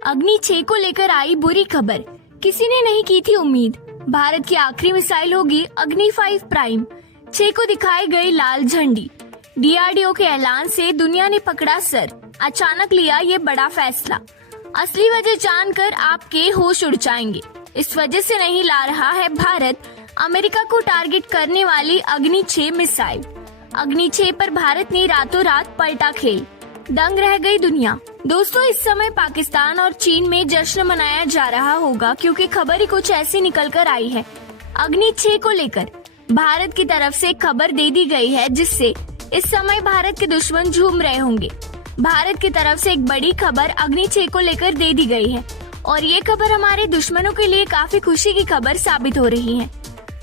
अग्नि 6 को लेकर आई बुरी खबर। किसी ने नहीं की थी उम्मीद। भारत की आखिरी मिसाइल होगी अग्नि 5 प्राइम। 6 को दिखाई गई लाल झंडी। डीआरडीओ के ऐलान से दुनिया ने पकड़ा सर। अचानक लिया ये बड़ा फैसला। असली वजह जानकर आपके होश उड़ जाएंगे। इस वजह से नहीं ला रहा है भारत अमेरिका को टारगेट करने वाली अग्नि 6 मिसाइल। अग्नि 6 पर भारत ने रातों रात पलटा खेल। दंग रह गई दुनिया। दोस्तों, इस समय पाकिस्तान और चीन में जश्न मनाया जा रहा होगा क्योंकि खबर ही कुछ ऐसी निकल कर आई है। अग्नि 6 को लेकर भारत की तरफ से खबर दे दी गई है, जिससे इस समय भारत के दुश्मन झूम रहे होंगे। भारत की तरफ से एक बड़ी खबर अग्नि 6 को लेकर दे दी गई है और ये खबर हमारे दुश्मनों के लिए काफी खुशी की खबर साबित हो रही है।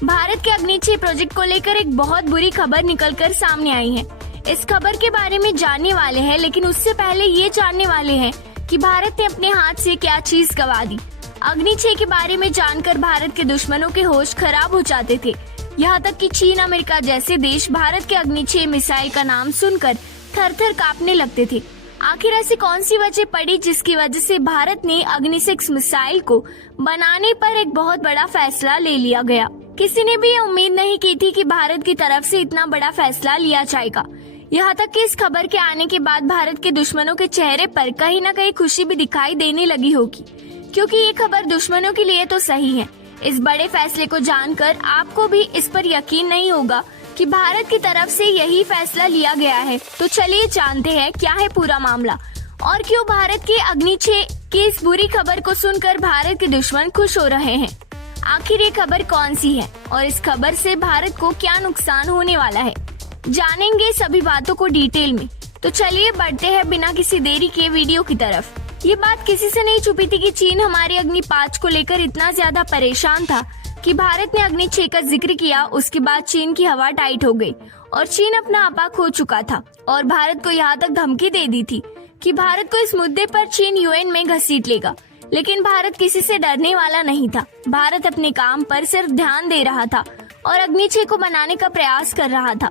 भारत के अग्नि 6 प्रोजेक्ट को लेकर एक बहुत बुरी खबर निकलकर सामने आई है। इस खबर के बारे में जानने वाले हैं, लेकिन उससे पहले ये जानने वाले हैं कि भारत ने अपने हाथ से क्या चीज गवा दी। अग्नि 6 के बारे में जानकर भारत के दुश्मनों के होश खराब हो जाते थे। यहाँ तक कि चीन, अमेरिका जैसे देश भारत के अग्नि 6 मिसाइल का नाम सुनकर थर थर कांपने लगते थे। आखिर ऐसी कौन सी वजह पड़ी जिसकी वजह से भारत ने अग्नि 6 मिसाइल को बनाने पर एक बहुत बड़ा फैसला ले लिया गया। किसी ने भी ये उम्मीद नहीं की थी कि भारत की तरफ से इतना बड़ा फैसला लिया जाएगा। यहाँ तक कि इस खबर के आने के बाद भारत के दुश्मनों के चेहरे पर कहीं न कहीं खुशी भी दिखाई देने लगी होगी, क्योंकि ये खबर दुश्मनों के लिए तो सही है। इस बड़े फैसले को जानकर आपको भी इस पर यकीन नहीं होगा कि भारत की तरफ से यही फैसला लिया गया है। तो चलिए जानते हैं क्या है पूरा मामला और क्यों भारत के अग्नि 6 की इस बुरी खबर को सुनकर भारत के दुश्मन खुश हो रहे हैं। आखिर ये खबर कौन सी है और इस खबर से भारत को क्या नुकसान होने वाला है, जानेंगे सभी बातों को डिटेल में। तो चलिए बढ़ते हैं बिना किसी देरी के वीडियो की तरफ। ये बात किसी से नहीं छुपी थी कि चीन हमारे अग्नि 5 को लेकर इतना ज्यादा परेशान था कि भारत ने अग्नि 6 का जिक्र किया। उसके बाद चीन की हवा टाइट हो गई और चीन अपना आपा खो चुका था और भारत को यहाँ तक धमकी दे दी थी कि भारत को इस मुद्दे पर चीन यूएन में घसीट लेगा। लेकिन भारत किसी से डरने वाला नहीं था। भारत अपने काम पर सिर्फ ध्यान दे रहा था और अग्नि 6 को बनाने का प्रयास कर रहा था।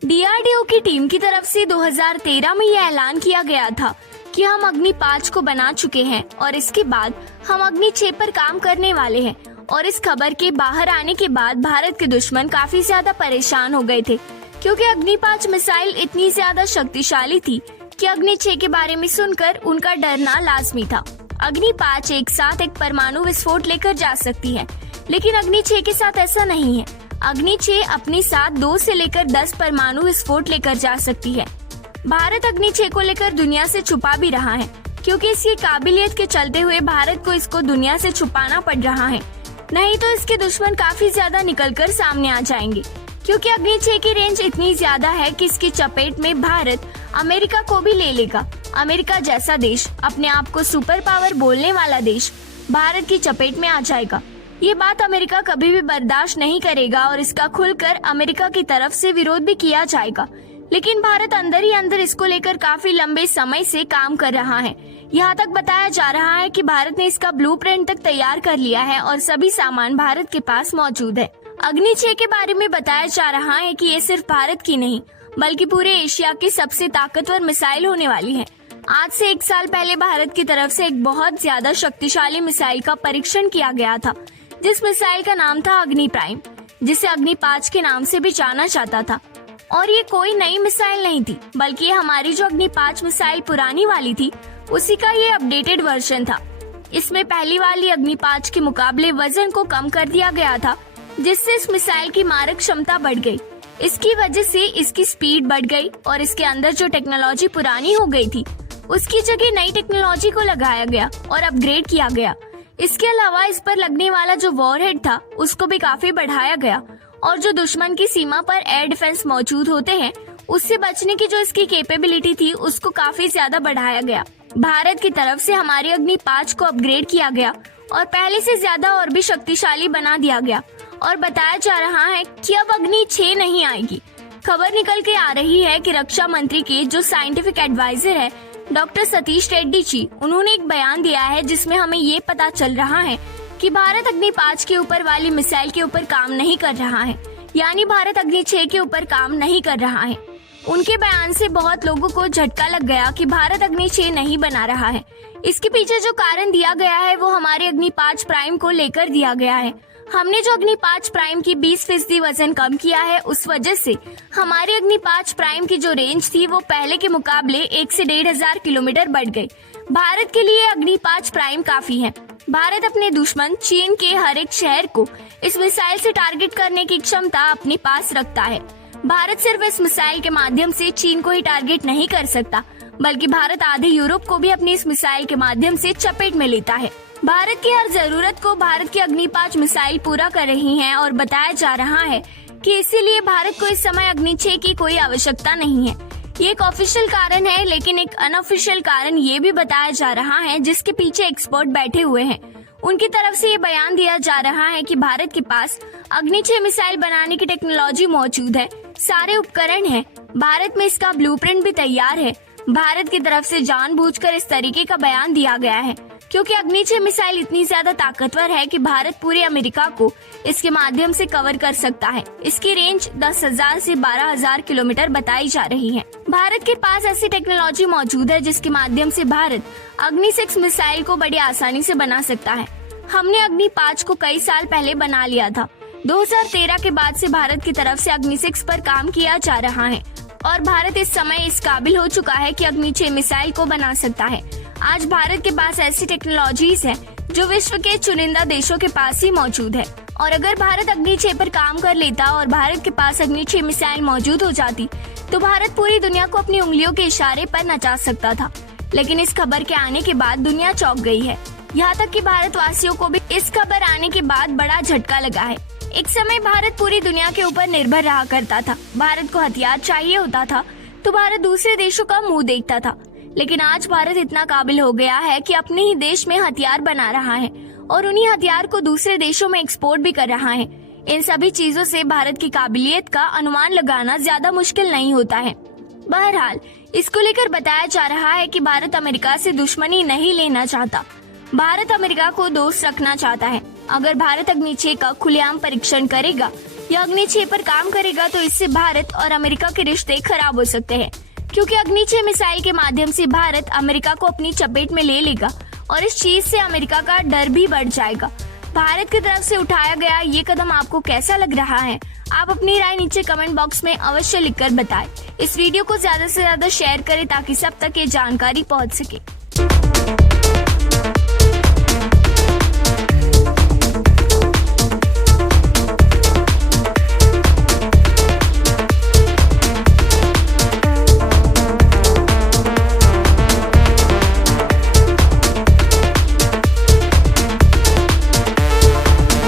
डीआरडीओ की टीम की तरफ से 2013 में यह ऐलान किया गया था कि हम अग्नि 5 को बना चुके हैं और इसके बाद हम अग्नि 6 पर काम करने वाले हैं। और इस खबर के बाहर आने के बाद भारत के दुश्मन काफी ज्यादा परेशान हो गए थे, क्योंकि अग्नि 5 मिसाइल इतनी ज्यादा शक्तिशाली थी कि अग्नि 6 के बारे में सुनकर उनका डरना लाजमी था। अग्नि 5 एक साथ एक परमाणु विस्फोट लेकर जा सकती है, लेकिन अग्नि 6 के साथ ऐसा नहीं है। अग्नि 6 अपने साथ 2 से लेकर 10 परमाणु विस्फोट लेकर जा सकती है। भारत अग्नि 6 को लेकर दुनिया से छुपा भी रहा है, क्योंकि इसकी काबिलियत के चलते हुए भारत को इसको दुनिया से छुपाना पड़ रहा है। नहीं तो इसके दुश्मन काफी ज्यादा निकलकर सामने आ जाएंगे, क्योंकि अग्नि 6 की रेंज इतनी ज्यादा है कि इसकी चपेट में भारत अमेरिका को भी ले लेगा। अमेरिका जैसा देश, अपने आप को सुपर पावर बोलने वाला देश, भारत की चपेट में आ जाएगा। ये बात अमेरिका कभी भी बर्दाश्त नहीं करेगा और इसका खुलकर अमेरिका की तरफ से विरोध भी किया जाएगा। लेकिन भारत अंदर ही अंदर इसको लेकर काफी लंबे समय से काम कर रहा है। यहाँ तक बताया जा रहा है कि भारत ने इसका ब्लूप्रिंट तक तैयार कर लिया है और सभी सामान भारत के पास मौजूद है। अग्नि 6 के बारे में बताया जा रहा है कि ये सिर्फ भारत की नहीं, बल्कि पूरे एशिया की सबसे ताकतवर मिसाइल होने वाली है। आज से 1 साल पहले भारत की तरफ से एक बहुत ज्यादा शक्तिशाली मिसाइल का परीक्षण किया गया था, जिस मिसाइल का नाम था अग्नि प्राइम, जिसे अग्नि 5 के नाम से भी जाना जाता था। और ये कोई नई मिसाइल नहीं थी, बल्कि ये हमारी जो अग्नि 5 मिसाइल पुरानी वाली थी उसी का ये अपडेटेड वर्जन था। इसमें पहली वाली अग्नि 5 के मुकाबले वजन को कम कर दिया गया था, जिससे इस मिसाइल की मारक क्षमता बढ़ गई। इसकी वजह से इसकी स्पीड बढ़ गई और इसके अंदर जो टेक्नोलॉजी पुरानी हो गई थी उसकी जगह नई टेक्नोलॉजी को लगाया गया और अपग्रेड किया गया। इसके अलावा इस पर लगने वाला जो वॉरहेड था उसको भी काफी बढ़ाया गया और जो दुश्मन की सीमा पर एयर डिफेंस मौजूद होते हैं उससे बचने की जो इसकी कैपेबिलिटी थी उसको काफी ज्यादा बढ़ाया गया। भारत की तरफ से हमारी अग्नि 5 को अपग्रेड किया गया और पहले से ज्यादा और भी शक्तिशाली बना दिया गया और बताया जा रहा है कि अब अग्नि 6 नहीं आएगी। खबर निकल के आ रही है कि रक्षा मंत्री के जो साइंटिफिक एडवाइजर है डॉक्टर सतीश रेड्डी जी, उन्होंने एक बयान दिया है जिसमें हमें ये पता चल रहा है कि भारत अग्नि 5 के ऊपर वाली मिसाइल के ऊपर काम नहीं कर रहा है, यानी भारत अग्नि 6 के ऊपर काम नहीं कर रहा है। उनके बयान से बहुत लोगों को झटका लग गया कि भारत अग्नि 6 नहीं बना रहा है। इसके पीछे जो कारण दिया गया है वो हमारे अग्नि 5 प्राइम को लेकर दिया गया है। हमने जो अग्नि 5 प्राइम की 20% वजन कम किया है, उस वजह से हमारे अग्नि 5 प्राइम की जो रेंज थी वो पहले के मुकाबले 1 से 1,500 किलोमीटर बढ़ गई। भारत के लिए अग्नि 5 प्राइम काफी है। भारत अपने दुश्मन चीन के हर एक शहर को इस मिसाइल से टारगेट करने की क्षमता अपने पास रखता है। भारत सिर्फ इस मिसाइल के माध्यम से चीन को ही टारगेट नहीं कर सकता, बल्कि भारत आधे यूरोप को भी अपनी इस मिसाइल के माध्यम से चपेट में लेता है। भारत की हर जरूरत को भारत की अग्नि 5 मिसाइल पूरा कर रही है और बताया जा रहा है कि इसीलिए भारत को इस समय अग्नि 6 की कोई आवश्यकता नहीं है। ये एक ऑफिशियल कारण है, लेकिन एक अनऑफिशियल कारण ये भी बताया जा रहा है जिसके पीछे एक्सपर्ट बैठे हुए हैं। उनकी तरफ से ये बयान दिया जा रहा है कि भारत के पास अग्नि 6 मिसाइल बनाने की टेक्नोलॉजी मौजूद है, सारे उपकरण हैं, भारत में इसका ब्लूप्रिंट भी तैयार है। भारत की तरफ से जानबूझकर इस तरीके का बयान दिया गया है क्योंकि अग्नि 6 मिसाइल इतनी ज्यादा ताकतवर है कि भारत पूरे अमेरिका को इसके माध्यम से कवर कर सकता है। इसकी रेंज 10,000 से 12,000 किलोमीटर बताई जा रही है। भारत के पास ऐसी टेक्नोलॉजी मौजूद है जिसके माध्यम से भारत अग्नि 6 मिसाइल को बड़ी आसानी से बना सकता है। हमने अग्नि 5 को कई साल पहले बना लिया था। 2013 के बाद से भारत की तरफ से अग्नि 6 पर काम किया जा रहा है और भारत इस समय इस काबिल हो चुका है कि अग्नि 6 मिसाइल को बना सकता है। आज भारत के पास ऐसी टेक्नोलॉजीज है जो विश्व के चुनिंदा देशों के पास ही मौजूद है, और अगर भारत अग्नि 6 पर काम कर लेता और भारत के पास अग्नि 6 मिसाइल मौजूद हो जाती तो भारत पूरी दुनिया को अपनी उंगलियों के इशारे पर नचा सकता था। लेकिन इस खबर के आने के बाद दुनिया चौंक गई है। यहाँ तक कि भारतवासियों को भी इस खबर आने के बाद बड़ा झटका लगा है। एक समय भारत पूरी दुनिया के ऊपर निर्भर रहा करता था। भारत को हथियार चाहिए होता था तो भारत दूसरे देशों का मुंह देखता था, लेकिन आज भारत इतना काबिल हो गया है कि अपने ही देश में हथियार बना रहा है और उन्हीं हथियार को दूसरे देशों में एक्सपोर्ट भी कर रहा है। इन सभी चीजों से भारत की काबिलियत का अनुमान लगाना ज्यादा मुश्किल नहीं होता है। बहरहाल इसको लेकर बताया जा रहा है कि भारत अमेरिका से दुश्मनी नहीं लेना चाहता, भारत अमेरिका को दोस्त रखना चाहता है। अगर भारत अग्नि 6 का खुलेआम परीक्षण करेगा या अग्नि 6 पर काम करेगा तो इससे भारत और अमेरिका के रिश्ते खराब हो सकते हैं, क्योंकि अग्नि 6 मिसाइल के माध्यम से भारत अमेरिका को अपनी चपेट में ले लेगा और इस चीज से अमेरिका का डर भी बढ़ जाएगा। भारत की तरफ से उठाया गया ये कदम आपको कैसा लग रहा है? आप अपनी राय नीचे कमेंट बॉक्स में अवश्य लिखकर बताएं। इस वीडियो को ज्यादा से ज्यादा शेयर करें ताकि सब तक ये जानकारी पहुंच सके।